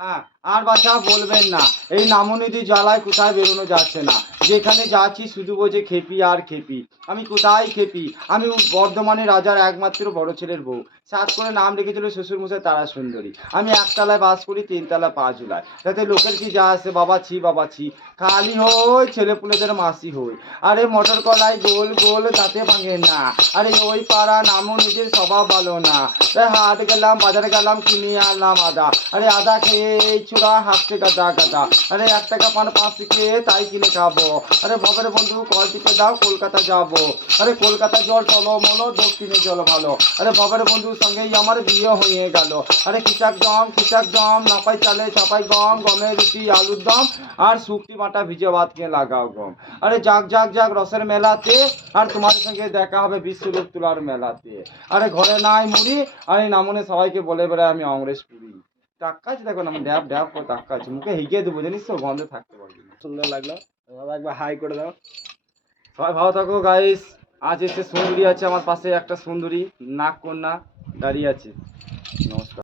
হ্যাঁ, আর বাছা বলবেন না, এই নামনিধি জ্বালায় কোথায় বেরোনো যাচ্ছে না। যেখানে যাচ্ছি শুধু বোঝে খেপি আর খেপি। আমি কোথায় খেপি? আমি বর্ধমানের রাজার একমাত্র বড় ছেলের বউ। সাত করে নাম রেখেছিল শ্বশুরমশাই তারা সুন্দরী। আমি একতলায় বাস করি, তিনতলা পা ঝুলায়। তাতে লোকের কি যা আসে, বাবা ছি বাবা ছি। খালি হই ছেলেপুলেদের মাসি হই। আরে মটর কলাই গোল গোল তাতে ভাঙে না। আরে ওই পাড়া নামনিধির স্বভাব ভালো না। হাট গেলাম, বাজারে গেলাম, কিনে আনলাম আদা। আরে আদা খেয়ে এই চূড়া হাঁটছে গাদা গাদা। আরে 1 টাকা পান 5 খেয়ে তাই কিনে খাবো। আরে বাবার বন্ধু কল টিপে দাও, কলকাতা যাবো। আরে কলকাতা জল টলমলো, দক্ষিণে জল ভালো। আরে বাবার বন্ধুর সঙ্গেই আমার বিয়ে হয়ে গেল। আরে খিচাক জম, নাপাই চালে চাপাই গম, গমের রুটি আলুর দম, আর শুকটি বাটা ভিজে ভাত খেয়ে লাগাও গম। আরে যাক রসের মেলাতে, আর তোমার সঙ্গে দেখা হবে বিশ্বরূপ তোলার মেলাতে। আরে ঘরে নাই মুড়ি, আমি নামনে সবাইকে বলে বেড়াই আমি অংরেজ পুরি। টাক্কা আছে দেখো না, আমি ড্যাব ড্যাব করে টাক্কা আছে, মুখে হিগে দেবো জানিস তো, গন্ধে থাকতে পারবি না। সুন্দর লাগলো। দাদা একবার হাই করে দাও। সবাই ভালো থাকো গাইস। আজ এসে সুন্দরী আছে আমার পাশে, একটা সুন্দরী নাক কন্যা দাঁড়িয়ে আছে। নমস্কার।